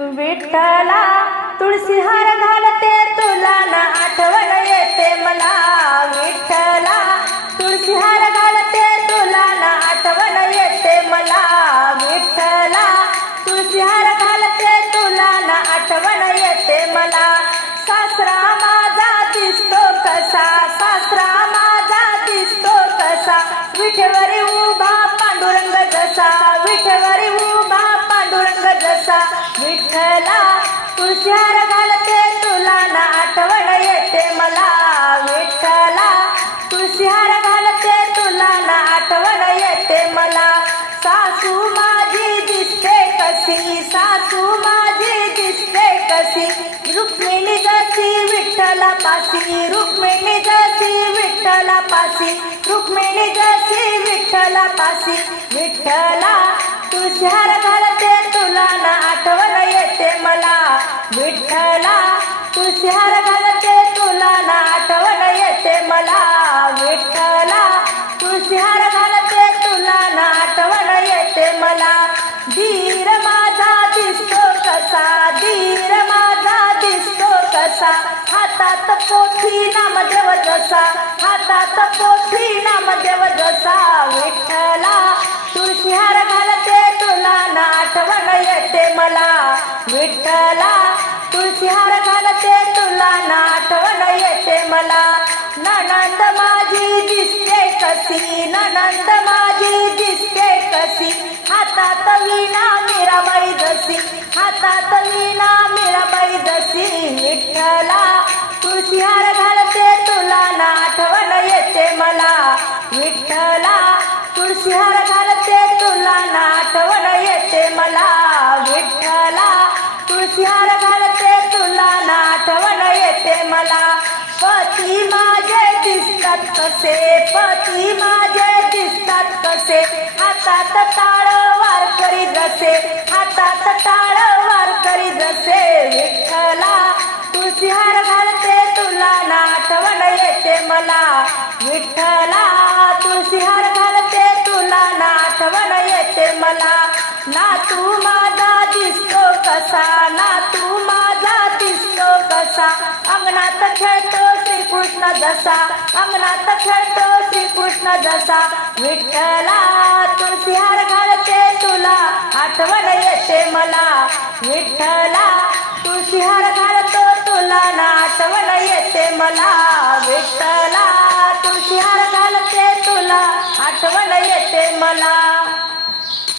विठ्ठला तुळशी हार घालते तुला ना आठवण येते मला. विठ्ठला तुळशी हार घालते तुला ना आठवण येते मला. विठ्ठला तुळशी हार घालते तुला ना आठवण येते मला. सासरा माझा दिसतो कसा सासरा माझा दिसतो कसा. विठेवरी उभा पांडुरंग जसा विठेवरी विठ्ठला तुळशीहार घालते तुला ना आठवण येते मला. विठ्ठला तुळशीहार घालते तुला ना आठवण येते मला. सासू माझी दिसते कशी सासू माझी दिसते कशी. रुक्मिणी जशी विठ्ठला पासी रुक्मिणी जशी विठ्ठला पासी रुक्मिणी जशी विठ्ठला पासी विठ्ठला तुझ्यार घालते तुला ना आठवण येते मला. विठ्ठला तुझ्यार घालते तुला ना आठवण येते मला. विठ्ठला तुझ्यार घालते तुला ना आठवण येते मला. धीर माझा दिसतो कसा धीर माझा दिसतो कसा. हातात पोथी नामदेव जसा हातात पोथी विठ्ठला तुळशी हार घालते तुला नाठवण येते मला. ननंद माझी दिसते कशी ननंद माझी दिसते कशी. हातात विणा मीराबाई जशी. हातात विणा मीराबाई जशी. विठ्ठला तुळशी हार कसे? पती माझे दिसतात कसे? हातात ताळ वार करी जसे. हातात ताळ वार करी जसे. विठ्ठला तुळशी हार घालते तुला नाटवण येते मला. विठ्ठला तुळशी हार घालते तुला नाटवण येते मला. ना तू माझा दिसतो कसा? ना तू माझा दिसतो कसा? अंगणात खेळतो जसा अंगणात खेळतो श्रीकृष्ण जसा. विठ्ठला तुळशी हार घालते तुला आठवण येते मला. विठ्ठला तुळशी हार घालतो तुला ना आठवण येते मला. विठ्ठला तुळशी हार घालते तुला आठवण येते मला.